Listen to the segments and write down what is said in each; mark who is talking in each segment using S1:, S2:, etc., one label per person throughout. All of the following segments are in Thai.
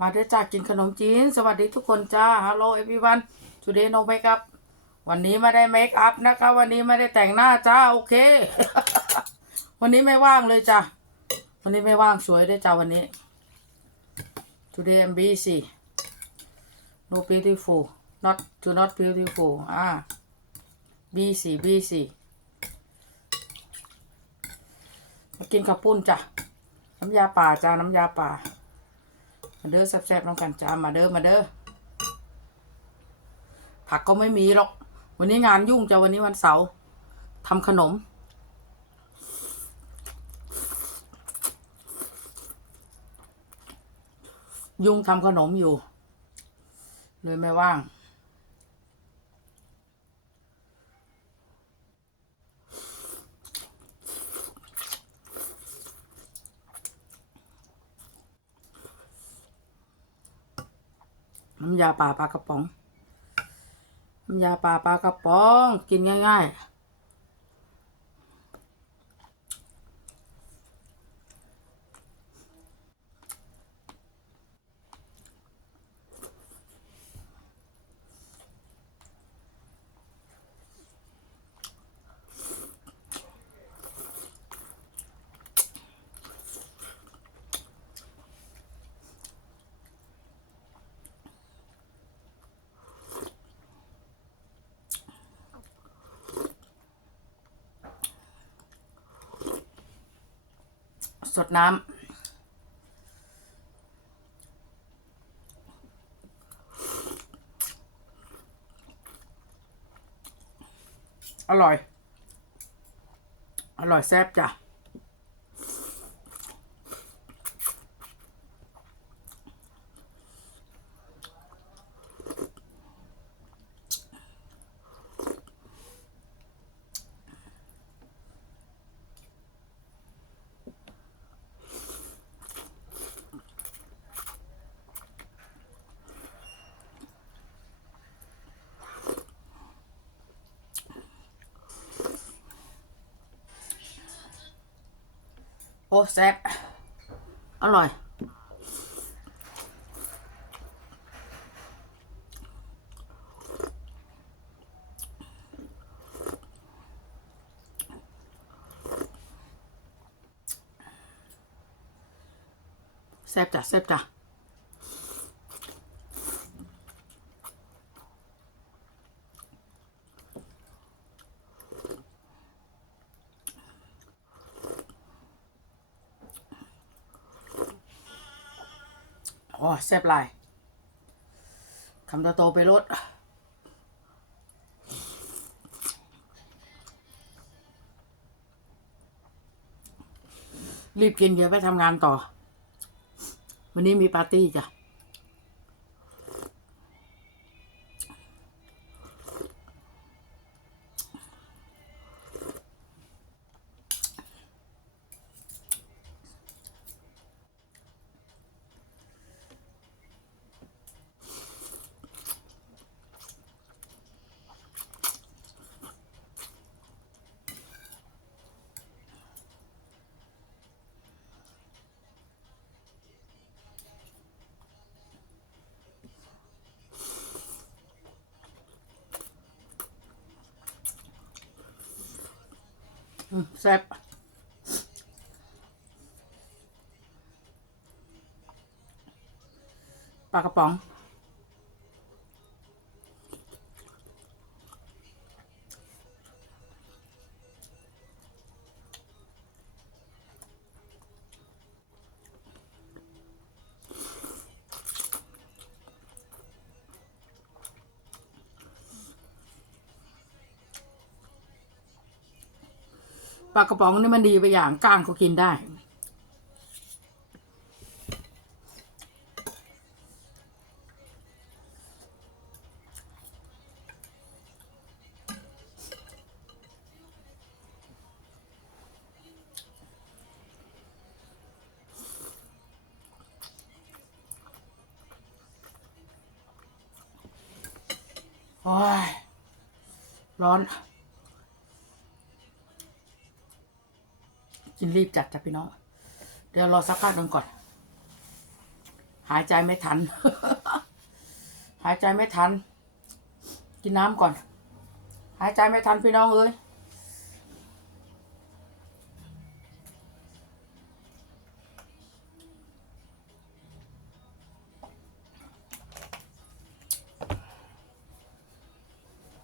S1: มาเด้อจ้ากินขนมจีน สวัสดีทุกคนจ้าฮัลโหลเอวีวันทูเดย์โนเมคอัพวันนี้ไม่ได้เมคอัพนะคะ วันนี้ไม่ได้แต่งหน้าจ้าโอเค วันนี้ไม่ว่างเลยจ้าวันนี้ไม่ว่างสวยด้วยจ้าวันนี้ today I'm busy no beautiful not to not beautiful อ่า busy busy มากินข้าวปุ้นจ้ะน้ำยาป่าจ้าน้ำยาป่า มาเด้อแซ่บๆน้องกันจ้ามาเด้อมาเด้อผักก็ไม่มีหรอก วันนี้งานยุ่งจ้าวันนี้วันเสาร์ทำขนม ยุ่งทำขนมอยู่ เลยไม่ว่าง น้ำยาป่าปลากระป๋อง น้ำยาป่าปลากระป๋อง กินง่าย ๆ สดน้ำ อร่อย อร่อยแซ่บจ้ะ อ้แซ่บอร่อย แซ่บจ้ะแซ่บจ้ะ อ้แซ่บลายคำโตๆไปรถรีบกินเดี๋ยวไปทำงานต่อ วันนี้มีปาร์ตี้จ้ะ แซ่บปลากระป๋อง ปลากระป๋องนี่มันดีไปอย่างก้างก็กินได้ โอ้ยร้อน กินรีบจัดจ้ะพี่น้อง เดี๋ยวรอสักพักหนึ่งก่อน หายใจไม่ทัน หายใจไม่ทัน กินน้ำก่อน หายใจไม่ทันพี่น้องเอ้ย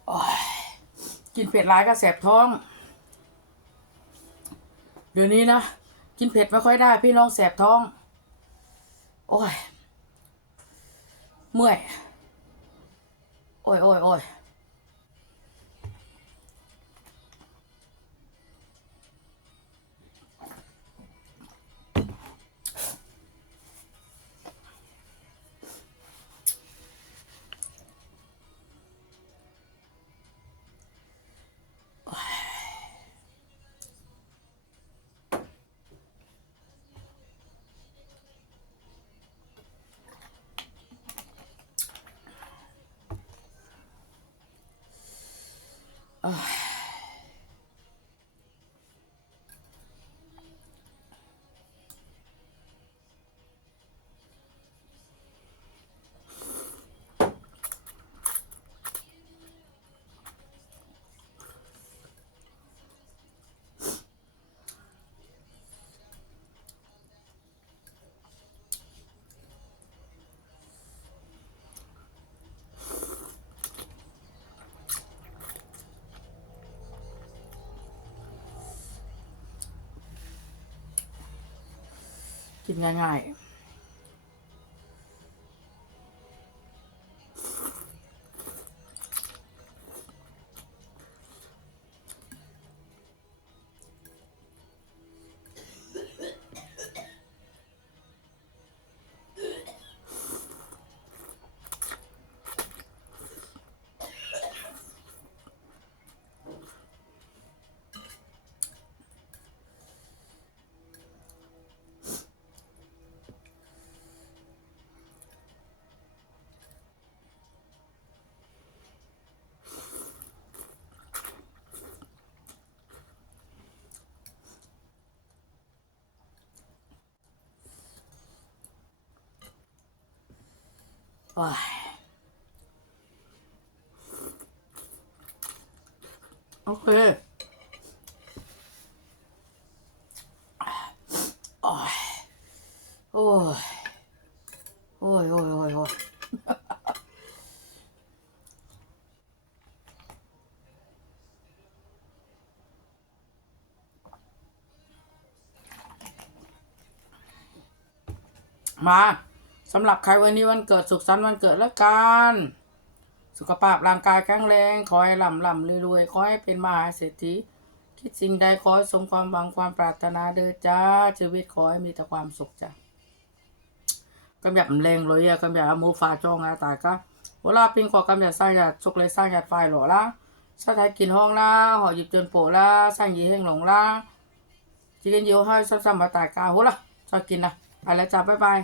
S1: โอ้ยกินเผ็ดร้ายก็แสบท้อง เดี๋ยวนี้นะกินเผ็ดไม่ค่อยได้ พี่น้องแสบท้อง โอ้ย เมื่อย โอ้ยโอ้ยโอ้ย กินง่ายๆ โอ้ยโอเคโอ้ย สำหรับใครวันนี้วันเกิดสุขสันต์วันเกิดแล้วกัน สุขภาพร่างกายแข็งแรงขอให้ล่ำล่ำรวยๆขอให้เป็นมหาเศรษฐีคิดสิ่งใดขอสมความหวังความปรารถนาเด้อจ้าชีวิตขอให้มีแต่ความสุขจ้ะกำหยับแรงเลยอะกำหยับมูฟาจ้องอาตายก็เวลาปิ้งขอกำหยับสร้างหยาดชกเลยสร้างหยาดไฟหล่อละชาไทยกินห้องละห่อหยิบจนโปละสร้างยีเฮงหลงละจีเกนเยียวให้ซ้ำๆมาตายกาโหละชอบกินนะไปแล้วจ้าบ๊ายบาย